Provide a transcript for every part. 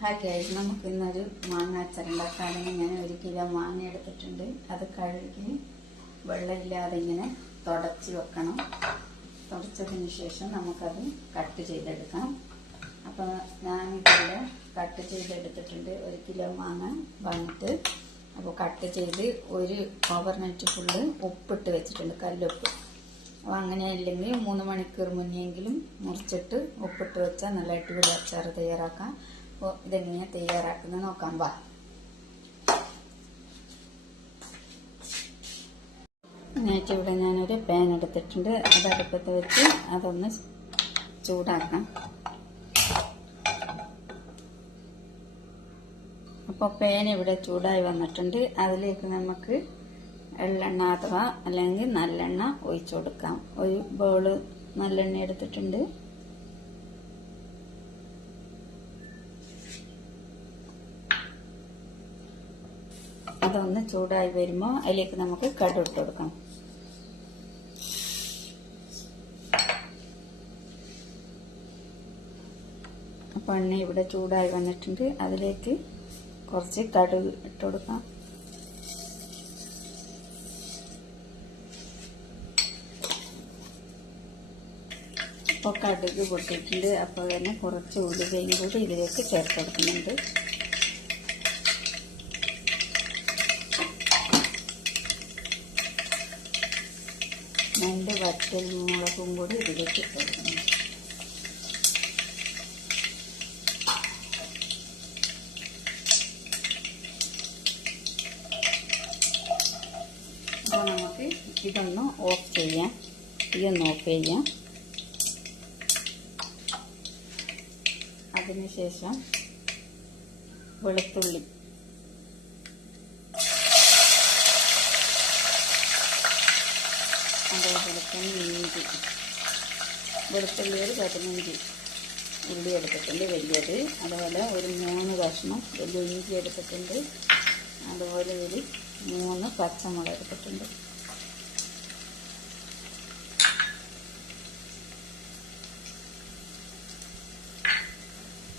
Hi guys, നമുക്ക് ഇന്നൊരു മാങ്ങ അച്ചാറുണ്ടാക്കാനും ഞാൻ 1 കിലോ മാങ്ങ എടുത്തിട്ടുണ്ട്. അത് കഴുകി വെള്ളമില്ലാതെ ഇങ്ങനെ തുടച്ച് വെക്കണം. തുടച്ചതിന് ശേഷം നമുക്കത് കട്ട് ചെയ്തെടുക്കാം. അപ്പോൾ ഞാനിവിടെ കട്ട് ചെയ്തെടുത്തിട്ടുണ്ട്. 1 കിലോ മാങ്ങ വാങ്ങിയിട്ട് അപ്പോൾ കട്ട് ചെയ്ത് ഒരു ഓവർനൈറ്റ് ഫുള്ള് ഉപ്പിട്ട് വെച്ചിട്ടുണ്ട്, കല്ലുപ്പ്. അപ്പോൾ അങ്ങനെ ഇല്ലെങ്കിൽ 3 മണിക്കൂർ മുന്നെയെങ്കിലും മുറിച്ചിട്ട് ഉപ്പിട്ട് വെച്ചാൽ നല്ല അടിപൊളി അച്ചാർ തയ്യാറാക്കാം. അപ്പോൾ ഇതെങ്ങനെയാണ് തയ്യാറാക്കുന്നത് നോക്കാം. വാ. എന്നിട്ട് ഇവിടെ ഞാനൊരു പാൻ എടുത്തിട്ടുണ്ട്. അത് അടുപ്പത്ത് വെച്ച് അതൊന്ന് ചൂടാക്കാം. അപ്പോൾ പാൻ ഇവിടെ ചൂടായി വന്നിട്ടുണ്ട്. അതിലേക്ക് നമുക്ക് എള്ളെണ്ണ അഥവാ അല്ലെങ്കിൽ നല്ലെണ്ണ ഒഴിച്ചു കൊടുക്കാം. ഒരു ബൗള് നല്ലെണ്ണ എടുത്തിട്ടുണ്ട്. അതൊന്ന് ചൂടായി വരുമ്പോൾ അതിലേക്ക് നമുക്ക് കടുക് ഇട്ട് കൊടുക്കാം. അപ്പോൾ എണ്ണ ഇവിടെ ചൂടായി വന്നിട്ടുണ്ട്. അതിലേക്ക് കുറച്ച് കടുക് ഇട്ട് കൊടുക്കാം. അപ്പോൾ കടുക് പൊട്ടിയിട്ടുണ്ട്. അപ്പോൾ തന്നെ കുറച്ച് ഉലുവയും കൂടി ഇതിലേക്ക് ചേർത്ത് കൊടുക്കുന്നുണ്ട്. രണ്ട് വറ്റൽ മുളകും കൂടി ഇതിലേക്ക് ഇട്ട് കൊടുക്കണം. അപ്പോൾ നമുക്ക് ഇതൊന്ന് ഓഫ് ചെയ്യാം. ഇതൊന്ന് ഓഫ് ചെയ്യാം. അതിനുശേഷം വെളുത്തുള്ളി, അതേപോലെ തന്നെ ഇഞ്ചി, വെളുത്തുള്ളി ഒരു 15 ഉള്ളി എടുത്തിട്ടുണ്ട് വലിയത്. അതുപോലെ ഒരു 3 കഷ്ണം വലിയ ഇഞ്ചി എടുത്തിട്ടുണ്ട്. അതുപോലെ ഒരു 3 പച്ചമുളക് എടുത്തിട്ടുണ്ട്.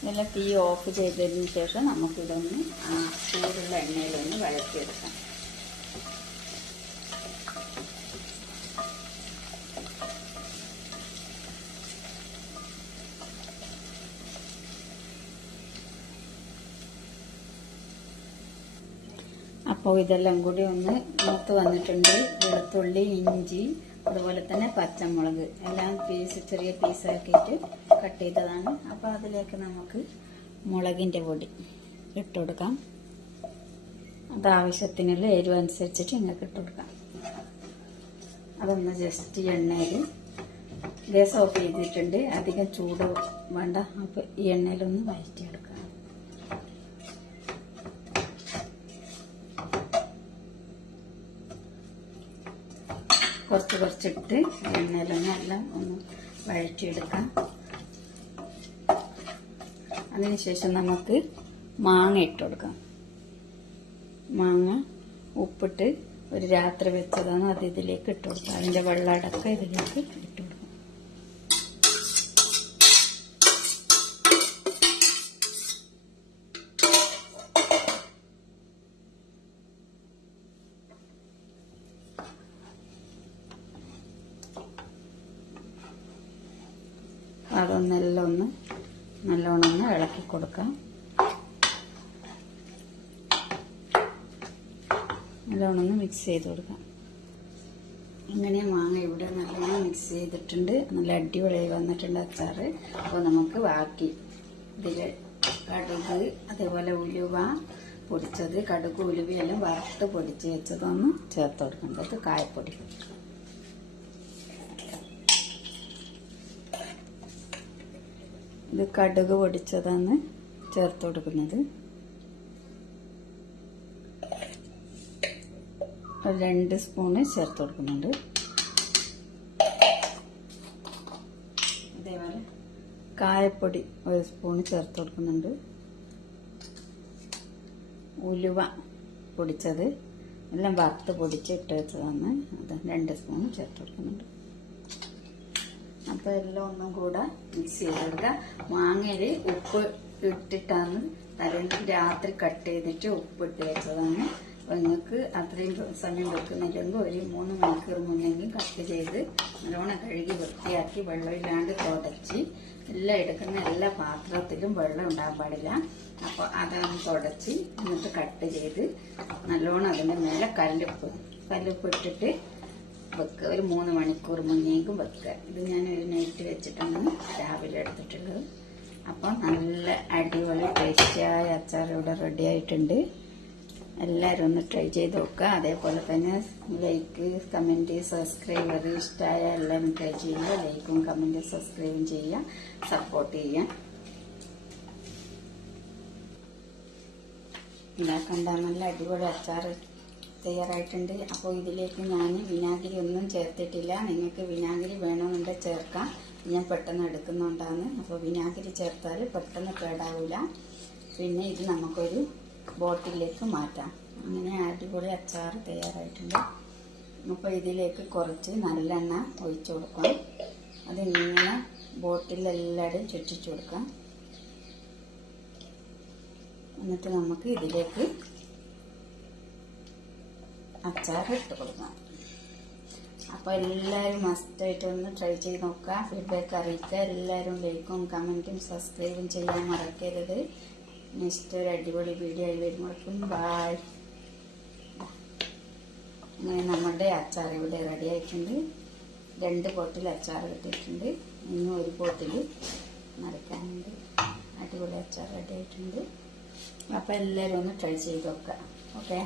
ഇതെല്ലാം തീ ഓഫ് ചെയ്തതിന് ശേഷം നമുക്കിതൊന്ന് ചൂടുള്ള എണ്ണയിലൊന്ന് വഴറ്റിയെടുക്കാം. അപ്പോൾ ഇതെല്ലാം കൂടി ഒന്ന് മൂത്ത് വന്നിട്ടുണ്ട്. വെളുത്തുള്ളി, ഇഞ്ചി, അതുപോലെ തന്നെ പച്ചമുളക് എല്ലാം ചെറിയ പീസാക്കിയിട്ട് കട്ട് ചെയ്തതാണ്. അപ്പോൾ അതിലേക്ക് നമുക്ക് മുളകിൻ്റെ പൊടി ഇട്ട് കൊടുക്കാം. അത് ആവശ്യത്തിനുള്ള എരിവ് അനുസരിച്ചിട്ട് നിങ്ങൾക്ക് ഇട്ട് കൊടുക്കാം. അതൊന്ന് ജസ്റ്റ് എണ്ണയിൽ ഗ്യാസ് ഓഫ് ചെയ്തിട്ടുണ്ട്. അധികം ചൂട് വേണ്ട. അപ്പോൾ ഈ എണ്ണയിലൊന്ന് വഴറ്റിയെടുക്കാം. കുറച്ചിട്ട് എണ്ണയിലൊന്നും എല്ലാം ഒന്ന് വഴറ്റിയെടുക്കാം. അതിനുശേഷം നമുക്ക് മാങ്ങ ഇട്ട് കൊടുക്കാം. മാങ്ങ ഉപ്പിട്ട് ഒരു രാത്രി വെച്ചതാണ്. അത് ഇതിലേക്ക് ഇട്ട് കൊടുക്കാം. അതിൻ്റെ വെള്ളമടക്കം ഇതിലേക്ക് ഇട്ട് കൊടുക്കാം. അതൊന്നെല്ലാം നല്ലോണം ഒന്ന് ഇളക്കി കൊടുക്കാം. നല്ലോണം ഒന്ന് മിക്സ് ചെയ്ത് കൊടുക്കാം. ഇങ്ങനെ മാങ്ങ ഇവിടെ നല്ലോണം മിക്സ് ചെയ്തിട്ടുണ്ട്. നല്ല അടിപൊളിയായി വന്നിട്ടുണ്ട് അച്ചാറ്. അപ്പോൾ നമുക്ക് ബാക്കി ഇതിൽ കടുക്, അതേപോലെ ഉലുവ പൊടിച്ചത്, കടുക് ഉലുവയെല്ലാം വറുത്ത് പൊടിച്ച് വെച്ചതൊന്ന് ചേർത്ത് കൊടുക്കേണ്ടത്. കായപ്പൊടി, ഇത് കടുക് പൊടിച്ചതാണ് ചേർത്ത് കൊടുക്കുന്നത്. 2 സ്പൂണ് ചേർത്ത് കൊടുക്കുന്നുണ്ട്. അതേപോലെ കായപ്പൊടി 1 സ്പൂണ് ചേർത്ത് കൊടുക്കുന്നുണ്ട്. ഉലുവ പൊടിച്ചത് എല്ലാം വറുത്ത് പൊടിച്ച് ഇട്ട് വെച്ചതാണ്. അത് 2 സ്പൂണ് ചേർത്ത് കൊടുക്കുന്നുണ്ട്. അപ്പോൾ എല്ലാം ഒന്നും കൂടെ മിക്സ് ചെയ്തെടുക്കുക. മാങ്ങയിൽ ഉപ്പ് ഇട്ടിട്ടാണ് തലേന്ന് രാത്രി കട്ട് ചെയ്തിട്ട് ഉപ്പിട്ട് വെച്ചതാണ്. അപ്പൊ നിങ്ങൾക്ക് അത്രയും സമയം വെക്കുന്നില്ലെങ്കിൽ ഒരു 3 മണിക്കൂർ മുന്നെങ്കിൽ കട്ട് ചെയ്ത് നല്ലോണം കഴുകി വൃത്തിയാക്കി വെള്ളമില്ലാണ്ട് തുടച്ച് എല്ലാം എടുക്കുന്ന എല്ലാ പാത്രത്തിലും വെള്ളം ഉണ്ടാകാൻ പാടില്ല. അപ്പോൾ അതൊന്ന് തുടച്ച് എന്നിട്ട് കട്ട് ചെയ്ത് നല്ലോണം അതിൻ്റെ മേലെ കല്ലുപ്പ് ഇട്ടിട്ട് വെക്കുക. ഒരു 3 മണിക്കൂർ മുന്നേക്കും വെക്കുക. ഇത് ഞാൻ ഒരു നൈറ്റ് വെച്ചിട്ടാണ് രാവിലെ എടുത്തിട്ടുള്ളത്. അപ്പം നല്ല അടിപൊളി ടേസ്റ്റിയായ അച്ചാർ ഇവിടെ റെഡി ആയിട്ടുണ്ട്. എല്ലാവരും ഒന്ന് ട്രൈ ചെയ്ത് നോക്കുക. അതേപോലെ തന്നെ ലൈക്ക്, കമൻറ്റ്, സബ്സ്ക്രൈബ് ഇഷ്ടമായ എല്ലാവരും ട്രൈ ചെയ്യുക. ലൈക്കും കമൻറ്റും സബ്സ്ക്രൈബും ചെയ്യുക, സപ്പോർട്ട് ചെയ്യുക. ഉണ്ടാക്കണ്ട നല്ല അടിപൊളി അച്ചാർ തയ്യാറായിട്ടുണ്ട്. അപ്പോൾ ഇതിലേക്ക് ഞാൻ വിനാഗിരി ഒന്നും ചേർത്തിട്ടില്ല. നിങ്ങൾക്ക് വിനാഗിരി വേണമെന്നുണ്ടെങ്കിൽ ചേർക്കാം. ഞാൻ പെട്ടെന്ന് എടുക്കുന്നുണ്ടാണ്. അപ്പോൾ വിനാഗിരി ചേർത്താൽ പെട്ടെന്ന് കേടാവില്ല. പിന്നെ ഇത് നമുക്കൊരു ബോട്ടിലേക്ക് മാറ്റാം. അങ്ങനെ അടിപൊളി അച്ചാർ തയ്യാറായിട്ടുണ്ട്. അപ്പോൾ ഇതിലേക്ക് കുറച്ച് നല്ലെണ്ണ ഒഴിച്ചു കൊടുക്കാം. അതിങ്ങനെ ബോട്ടിലെല്ലാവരും ചുറ്റിച്ചു കൊടുക്കാം. എന്നിട്ട് നമുക്ക് ഇതിലേക്ക് അച്ചാർ ഇട്ട് കൊടുക്കാം. അപ്പോൾ എല്ലാവരും മസ്റ്റായിട്ടൊന്ന് ട്രൈ ചെയ്ത് നോക്കുക. ഫീഡ്ബാക്ക് അറിയിക്കുക. എല്ലാവരും ലൈക്കും കമൻറ്റും സബ്സ്ക്രൈബും ചെയ്യാൻ മറക്കരുത്. നെക്സ്റ്റ് ഒരു അടിപൊളി വീഡിയോ ആയി വരുമ്പോഴേക്കും ബായ്. അങ്ങനെ നമ്മുടെ അച്ചാർ ഇവിടെ റെഡി ആയിട്ടുണ്ട്. 2 ബോട്ടിൽ അച്ചാർ കിട്ടിയിട്ടുണ്ട്. ഇന്നും ഒരു ബോട്ടിൽ നിറയ്ക്കാനുണ്ട്. അടിപൊളി അച്ചാർ റെഡി ആയിട്ടുണ്ട്. അപ്പോൾ എല്ലാവരും ഒന്ന് ട്രൈ ചെയ്ത് നോക്കുക. ഓക്കെ.